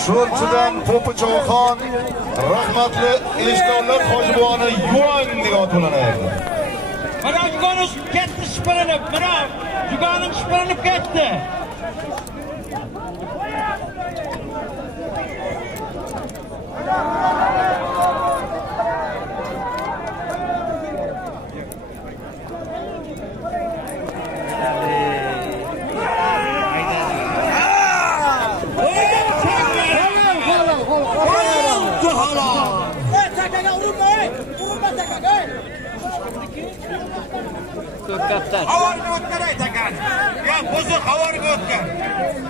Sho'rchidan Po'pichoxon rahmatli Eshtonlar Hojiboni Yuan degan ot bilanadi. Mana jugonim ketdi shipirilib, mana jugonim shipirilib ketdi. Havarga o'tgan aytakan. Ya, o'zi havarga o'tgan.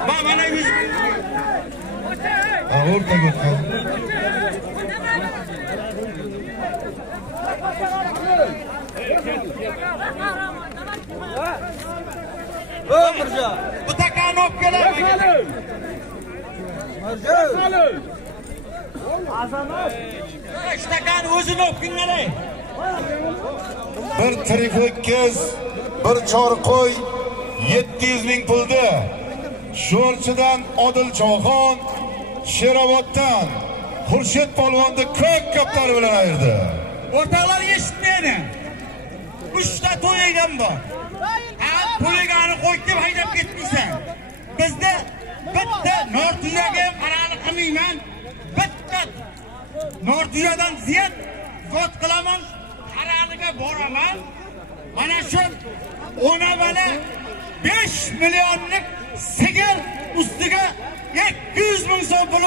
Mana 100. O'rtaga o'tgan. Bu takan olib keladi. Azamat. Ishtakan o'zini olib keladi. Bir tirik ho'kiz, bir chor qo'y 700 ming pulda. Sho'rchidan Odilchoxon, Sheroboddan Xurshid polvonni ko'k kaptari bilan ayirdi. O'rtoqlar eshitmaydi. 3 ta to'ygan bor. To'ygani qo'yib deb haydab ketdingsan. Bizda bitta Nortuyaga ham qaralik qilmayman. Bitta Nortuyadan ziyod zot qilaman. Qaraliga boraman. Mana shu ona bana 5 millionlik sigir ustiga 200 ming so'm pul